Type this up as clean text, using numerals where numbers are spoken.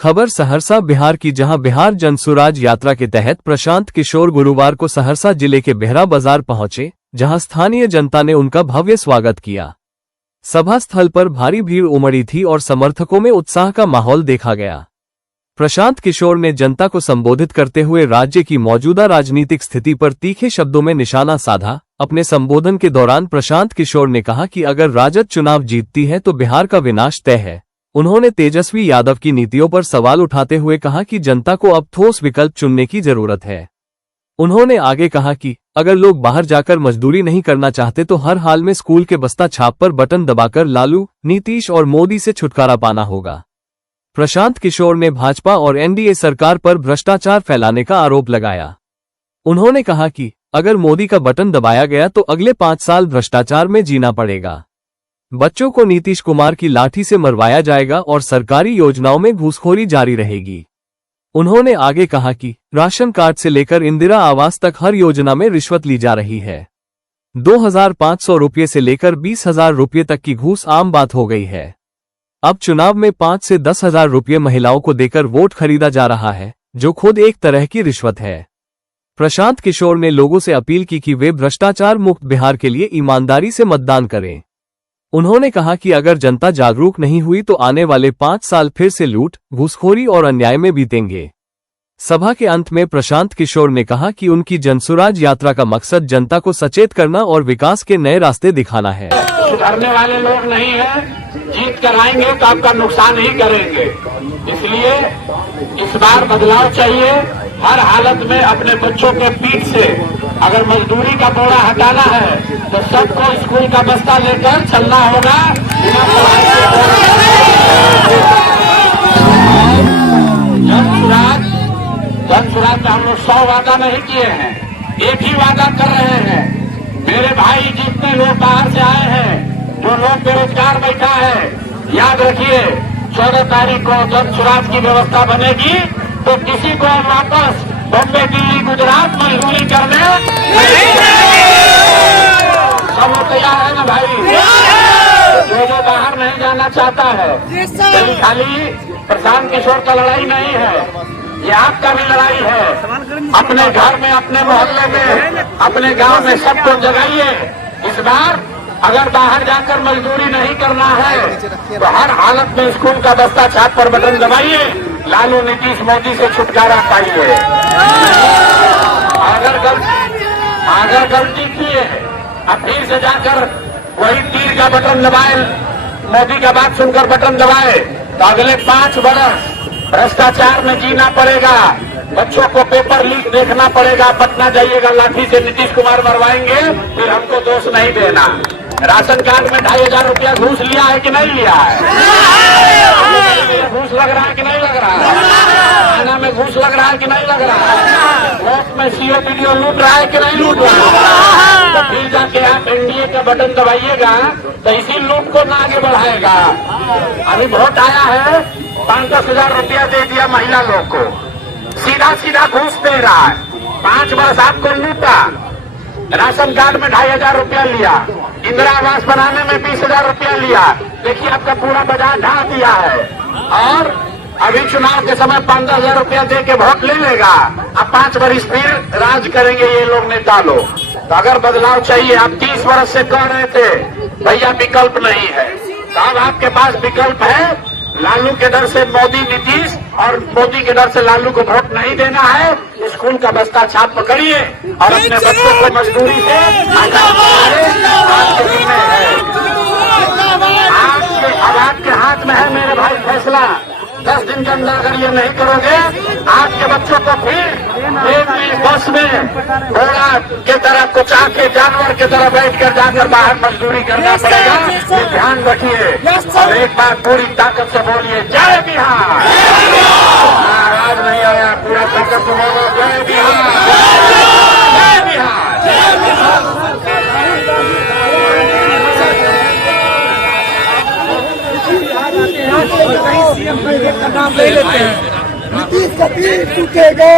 खबर सहरसा बिहार की, जहां बिहार जनसुराज यात्रा के तहत प्रशांत किशोर गुरुवार को सहरसा जिले के बेहरा बाजार पहुंचे, जहां स्थानीय जनता ने उनका भव्य स्वागत किया। सभा स्थल पर भारी भीड़ उमड़ी थी और समर्थकों में उत्साह का माहौल देखा गया। प्रशांत किशोर ने जनता को संबोधित करते हुए राज्य की मौजूदा राजनीतिक स्थिति पर तीखे शब्दों में निशाना साधा। अपने संबोधन के दौरान प्रशांत किशोर ने कहा कि अगर राजद चुनाव जीतती है तो बिहार का विनाश तय है। उन्होंने तेजस्वी यादव की नीतियों पर सवाल उठाते हुए कहा कि जनता को अब ठोस विकल्प चुनने की जरूरत है। उन्होंने आगे कहा कि अगर लोग बाहर जाकर मजदूरी नहीं करना चाहते तो हर हाल में स्कूल के बस्ता छाप पर बटन दबाकर लालू, नीतीश और मोदी से छुटकारा पाना होगा। प्रशांत किशोर ने भाजपा और एनडीए सरकार पर भ्रष्टाचार फैलाने का आरोप लगाया। उन्होंने कहा कि अगर मोदी का बटन दबाया गया तो अगले 5 साल भ्रष्टाचार में जीना पड़ेगा। बच्चों को नीतीश कुमार की लाठी से मरवाया जाएगा और सरकारी योजनाओं में घूसखोरी जारी रहेगी। उन्होंने आगे कहा कि राशन कार्ड से लेकर इंदिरा आवास तक हर योजना में रिश्वत ली जा रही है। 2500 रुपये से लेकर 20,000 रुपये तक की घूस आम बात हो गई है। अब चुनाव में 5 से 10,000 रुपये महिलाओं को देकर वोट खरीदा जा रहा है, जो खुद एक तरह की रिश्वत है। प्रशांत किशोर ने लोगों से अपील की कि वे भ्रष्टाचार मुक्त बिहार के लिए ईमानदारी से मतदान करें। उन्होंने कहा कि अगर जनता जागरूक नहीं हुई तो आने वाले 5 साल फिर से लूट, घूसखोरी और अन्याय में बीतेंगे। सभा के अंत में प्रशांत किशोर ने कहा कि उनकी जनसुराज यात्रा का मकसद जनता को सचेत करना और विकास के नए रास्ते दिखाना है। सुधरने वाले लोग नहीं है, जीत कर आएंगे तो आपका नुकसान ही करेंगे। इसलिए इस बार बदलाव चाहिए। हर हालत में अपने बच्चों के पीठ से अगर मजदूरी का बोरा हटाना है तो सबको स्कूल का बस्ता लेकर चलना होगा। बिना पढ़ाई जनसुराज में हम लोग 100 वादा नहीं किए हैं, एक ही वादा कर रहे हैं। मेरे भाई जितने लोग बाहर से आए हैं, जो लोग बेरोजगार बैठा है, याद रखिए 14 तारीख को जनसुराज की व्यवस्था बनेगी तो किसी को वापस बॉम्बे, दिल्ली, गुजरात मजदूरी करने सब लोग तैयार है ना भाई? जो बाहर नहीं जाना चाहता है, खाली प्रशांत किशोर का लड़ाई नहीं है, ये आपका भी लड़ाई है। अपने घर में, अपने मोहल्ले में, अपने गांव में सबको जगाइए। इस बार अगर बाहर जाकर मजदूरी नहीं करना है तो हर हालत में स्कूल का बस्ता छाप पर बटन दबाइए, लालू, नीतीश, मोदी से छुटकारा पाइए। अगर गलती किए अब फिर से जाकर वही तीर का बटन दबाए, मोदी का बात सुनकर बटन दबाए तो अगले 5 वर्ष भ्रष्टाचार में जीना पड़ेगा। बच्चों को पेपर लीक देखना पड़ेगा, पटना जाइएगा, लाठी से नीतीश कुमार मरवाएंगे, फिर हमको दोष नहीं देना। राशन कार्ड में 2,500 रुपया घूस लिया है कि नहीं लिया है? घूस लग रहा है कि नहीं लग रहा है? थाना में घूस लग रहा है कि नहीं लग रहा है? वोट में सीओ वीडियो लूट रहा है कि नहीं लूट रहा है? तो फिर जाके आप एनडीए का बटन दबाइएगा तो इसी लूट को ना आगे बढ़ाएगा। अभी वोट आया है, 5-10 हजार रुपया दे दिया महिला लोग को, सीधा सीधा घूस दे रहा है। 5 वर्ष आपको लूटा, राशन कार्ड में 2,500 रुपया लिया, इंदिरा आवास बनाने में 20,000 रुपया लिया। देखिए आपका पूरा बाजार ढा दिया है और अभी चुनाव के समय 15,000 रुपया दे के वोट ले लेगा। अब 5 वर्ष फिर राज करेंगे ये लोग, नेता लोग। तो अगर बदलाव चाहिए, आप 30 वर्ष से कह रहे थे भैया विकल्प नहीं है, तो अब आपके पास विकल्प है। लालू के डर से मोदी, नीतीश, और मोदी के डर से लालू को वोट नहीं देना है। स्कूल का बस्ता छाप पकड़िए और अपने बच्चों को मजदूरी से आपके हाथ में है मेरे भाई फैसला। 10 दिन के अंदर अगर ये नहीं करोगे, आपके बच्चों को फिर एक बस में घोड़ा के तरह कुचा के जानवर के तरह बैठकर जाकर बाहर मजदूरी करना पड़ेगा। ये ध्यान रखिए और एक बार पूरी ताकत से बोलिए जय बिहार। नाराज नहीं आया, पूरा ताकत से बोलो जय बिहार, जय बिहार, जय बिहार। का नाम ले लेते हैं, नीतीश का तीर टूटेगा।